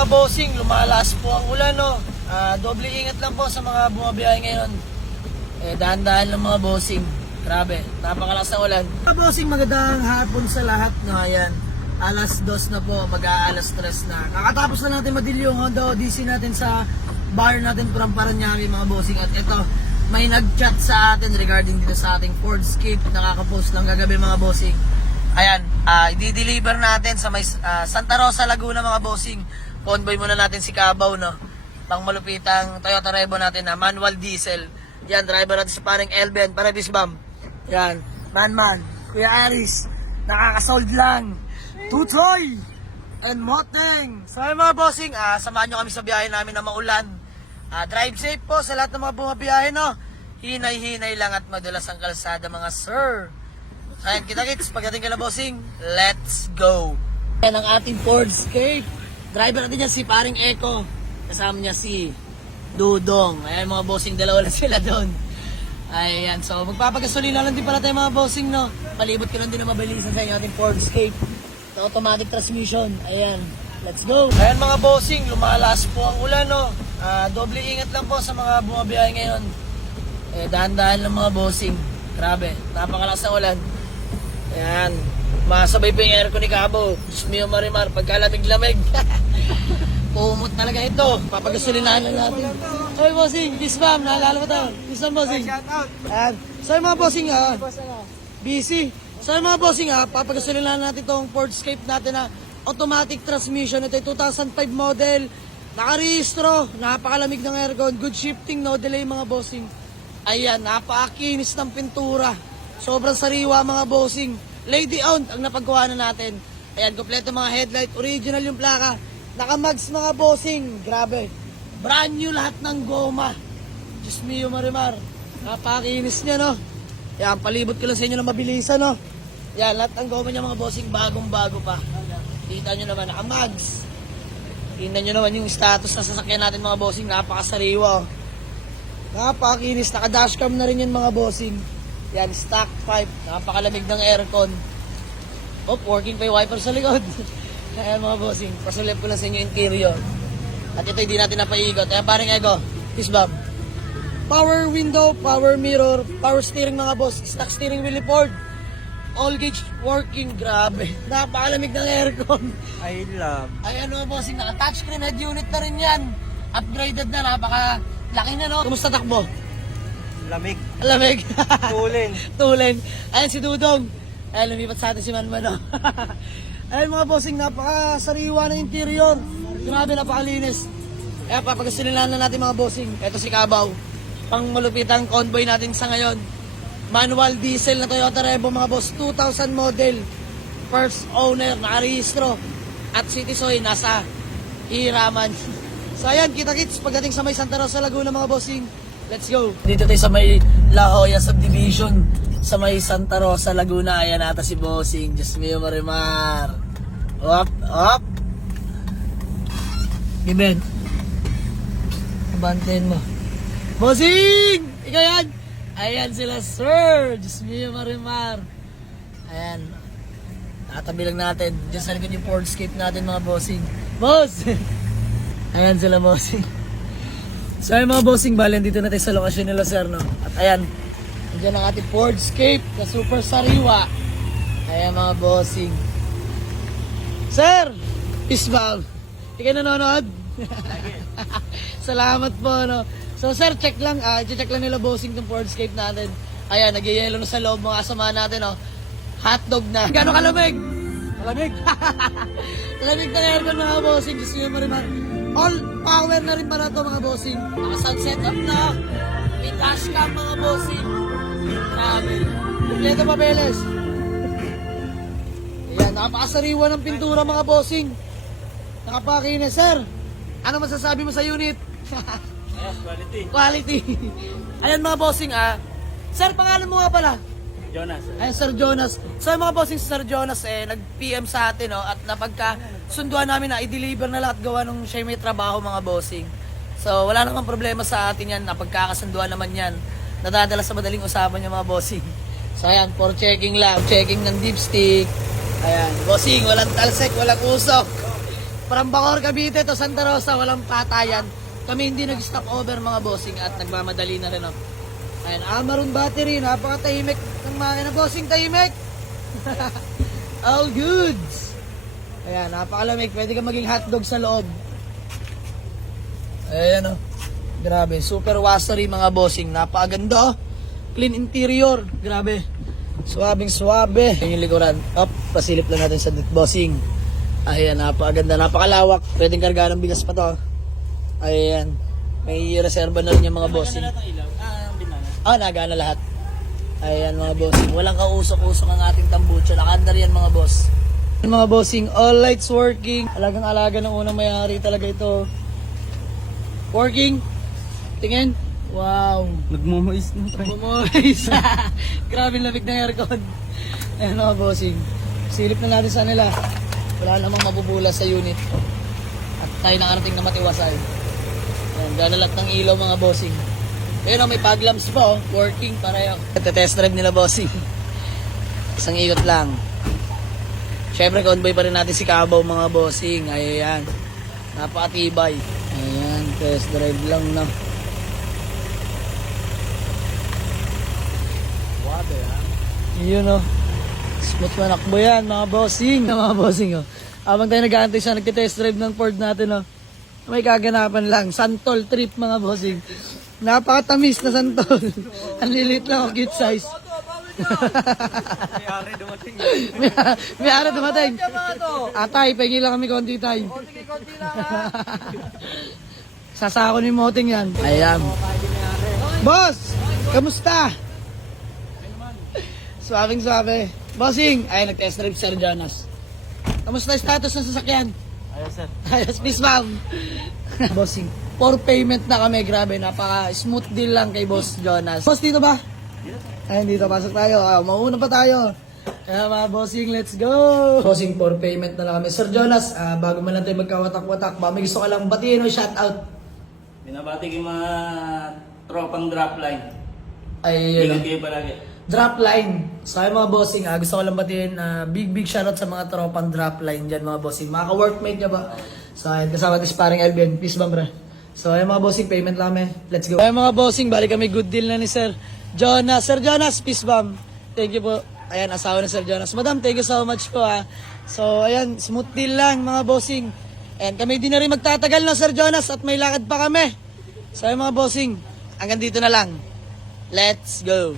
mga bossing, lumalas po ang ulan, no? Doble ingat lang po sa mga bumabiyahe ngayon. Dahan-dahan lang mga bossing. Grabe, napakalakas ng ulan. Mga bossing, magandang hapon sa lahat, no? Ayan, alas 2 na po, mag-aalas 3 na. Kakatapos na natin madil yung Honda Odyssey natin sa bar natin from Paranaque, mga bossing. At ito, may nag-chat sa atin regarding dito sa ating Ford Escape. Nakaka-post lang kagabi, mga bossing. Ayan, i-deliver natin sa may Santa Rosa, Laguna, mga bossing. Convoy muna natin si Cabaw, no? Pang malupitang Toyota Revo natin na manual diesel. Yan, driver natin sa paring Elben, para Bisbam. Yan, man, Kuya Aris, nakakasold lang. Tutoy and Moteng. So ay mga bossing, samahan nyo kami sa biyahe namin na maulan. Drive safe po sa lahat ng mga bumabiyahe, no? Hinay-hinay lang at madulas ang kalsada, mga sir. Ayan, kita-kits, pagdating ka na bossing, let's go! Yan ang ating Ford Escape. Driver natin yan si paring Eco. Kasama niya si Dudong. Ayan mga bossing, dalawa lang sila doon. Ayan, so magpapagasolina lang din pala tayo mga bossing, no? Palibot ko lang din na mabilisan sa inyo ating Ford Escape. The automatic transmission. Ayan, let's go! Ayan mga bossing, lumalas po ang ulan, no? Doble ingat lang po sa mga bumabiyahe ngayon. Dahan-dahan lang mga bossing. Grabe, napakalakas ng ulan. Ayan, masabay pa yung aircon ni Cabo. Diyos mio Marimar, pagkalamig-lamig. Puumot talaga ito. Papagasolinahan lang natin. Oy bossing, Bisbam, naalala mo ito? Bisbam bossing. Ayan, so yung mga bossing busy. So yung mga bossing papagasolinahan natin itong Ford Escape natin na automatic transmission. Ito yung 2005 model. Nakarehistro, napakalamig ng aircon. Good shifting, no delay mga bossing. Ayan, napakakinis ng pintura. Sobrang sariwa mga bossing. Lady owned ang napagawa na natin. Ayan, kompleto mga headlight. Original yung plaka. Nakamags mga bossing. Grabe. Brand new lahat ng goma. Diyos mio Marimar. Napakakinis niya, no? Ayan, palibot ko lang sa inyo na mabilisan, no? Ayan, lahat ng goma niya mga bossing bagong-bago pa. Kita nyo naman, nakamags. Tingnan nyo naman yung status na sasakyan natin mga bossing. Napakasariwa. Napakakinis. Naka-dashcam na rin yan mga bossing. Yan, stock pipe. Napakalamig ng aircon. Working pa yung wiper sa likod. Ayan mga bossing. Pasulip ko lang sa inyo interior. At ito hindi natin napaigot. Ayan paring Ego. Bisbam. Power window, power mirror, power steering mga boss. Stock steering wheel Ford. All gauge working. Grabe. Napakalamig ng aircon. I love. Ayan mga bossing. Naka-touchscreen head unit na rin yan. Upgraded na. Napaka-laki na, no? Kumusta takbo? Lamig. Lamig. Tulin. Tulin. Ayan si Dudong. Ayan, lumipat sa atin si Manman, no? Ayan mga bossing, napakasariwa ng interior. Grabe, napakalinis. Ayan, papagasolinahan na natin mga bossing. Ito si Cabaw. Pang malupitang convoy natin sa ngayon. Manual diesel na Toyota Revo mga boss. 2000 model. First owner, nakarehistro. At City Soy, nasa hiraman. So ayan, kita-kits pagdating sa may Santa Rosa, Laguna mga bossing. Let's go. Dito tayo sa may La Jolla Subdivision. Sa may Santa Rosa, Laguna. Ayan ata si bossing. Diyos mio Marimar. Op. Giben. Abantin mo. Bossing! Ikaw yan. Ayan sila, sir. Diyos mio Marimar. Ayan. Tatabi lang natin. Diyan sa likod yung Ford Escape natin mga bossing. Boss! Ayan sila bossing. So ay mga bossing, balen dito na tayo sa lokasyon nila sir, no? At ayan, nandiyan ang ating Ford Escape na super sariwa. Ayan mga bossing. Sir! Isbab! Ikaw nanonood? Salamat po, no? So sir, check lang nila bossing ng Ford Escape natin. Ayan, nagyayelo na sa loob mga kasama natin, no? Hotdog na. Gano'ng kalamig? Malamig? Lamig na aircon mga bossing. Gusto nyo Marimar. All power na rin pala ito mga bossing. Naka-sunset up na. May dashcam mga bossing. Grabe. Kompleto papeles. Ayan, napakasariwa ng pintura mga bossing. Nakapakinis, sir. Ano masasabi mo sa unit? Yes, quality. Quality. Ayan mga bossing Sir, pangalan mo nga pala? Jonas. Ayan, Sir Jonas. So mga bossing, Sir Jonas nag-PM sa atin, no? At sunduan namin na i-deliver na lahat gawa nung siya may trabaho mga bossing. So wala namang problema sa atin yan, napagkakasunduan naman yan. Nadadala sa madaling usapan yung mga bossing. So ayan, for checking lang, checking ng dipstick. Ayan, bossing, walang talsek, walang usok. From Bacoor, Cavite to Santa Rosa, walang patayan. Kami hindi nag-stop over mga bossing at nagmamadali na rin. Oh. Ayan, Amaron battery, napakatahimik ng makina bossing, tahimik. All goods. Ayan, napakalamig, pwede ka maging hotdog sa loob. Ayan oh. Grabe, super wasery mga bossing, napakaganda oh. Clean interior, grabe. Suwabing suwabe. Ayan yung likuran. Up, pasilip lang natin sa bossing. Ayan, napakaganda, napakalawak. Pwedeng karga ng bigas pa to. Ayan. May reserva na rin yung mga bossing. Ah, nagana lahat. Ayan mga bossing. Walang kausok-usok ang ating tambucho. Nakandar yan mga boss. Mga bossing, all lights working. Alagang-alaga ng unang may-ari talaga ito. Working. Tingin. Wow. Nagmumoist na pre. Bumoys. Grabe lamig ng aircon. Ayan mga bossing. Silip na natin sa nila. Wala namang mabubula sa unit. At tayo nakarating na matiwasay. Ayan, ganalat ng ilaw mga bossing. Ayun may fog lamps po. Working pareho. Test drive nila bossing. Isang ikot lang. Siyempre convoy pa rin natin si Cabaw mga bossing. Ayan. Napakatibay. Ayan. Test drive lang na. Yun o. Smooth manakbo yan mga bossing. Mga bossing o. Habang tayo nag-aantay siya, nagtitest drive ng Ford natin o. May kaganapan lang. Santol trip mga bossing. Napakatamis na santol. Ang lilit lang o, cute size. May ari dumating. May araw dumating. Atay, pahingi lang kami konti tay. Konti lang Sasako ni Moting yan. Ayan. Boss! Kamusta? Suwabing suwabe. Bossing! Ay, nag-test drive Sir Jonas. Kamusta yung status ng sasakyan? Ayos sir. Ayos, peace bomb. Bossing, for payment na kami. Grabe, napaka-smooth deal lang kay Boss Jonas. Boss, dito ba? Ay, dito. Pasok tayo. Mauna pa tayo. Kaya mga bossing, let's go! Bossing, for payment na lang kami. Sir Jonas, bago man lang tayo magkawatak-watak, may gusto ka lang batiin o shoutout? Binabati ko yung mga tropang drop line. Ay, yun. Ingat kayo palagi. Drop line. So ay mga bossing, gusto ko lang batiin big shoutout sa mga tropang drop line dyan mga bossing. Mga ka-workmate niya ba? So ayun, kasama natin si paring Albion. Peace bomb bro. So ayun mga bossing, payment lang kami. Let's go. Ayun mga bossing, bali kami good deal na ni Sir Jonas. Sir Jonas, peace bomb. Thank you po. Ayan, asawa ni Sir Jonas. Madam, thank you so much po ha. So ayan, smooth deal lang mga bossing. And kami din na rin magtatagal na Sir Jonas at may lakad pa kami. So ayun mga bossing, hanggang dito na lang. Let's go.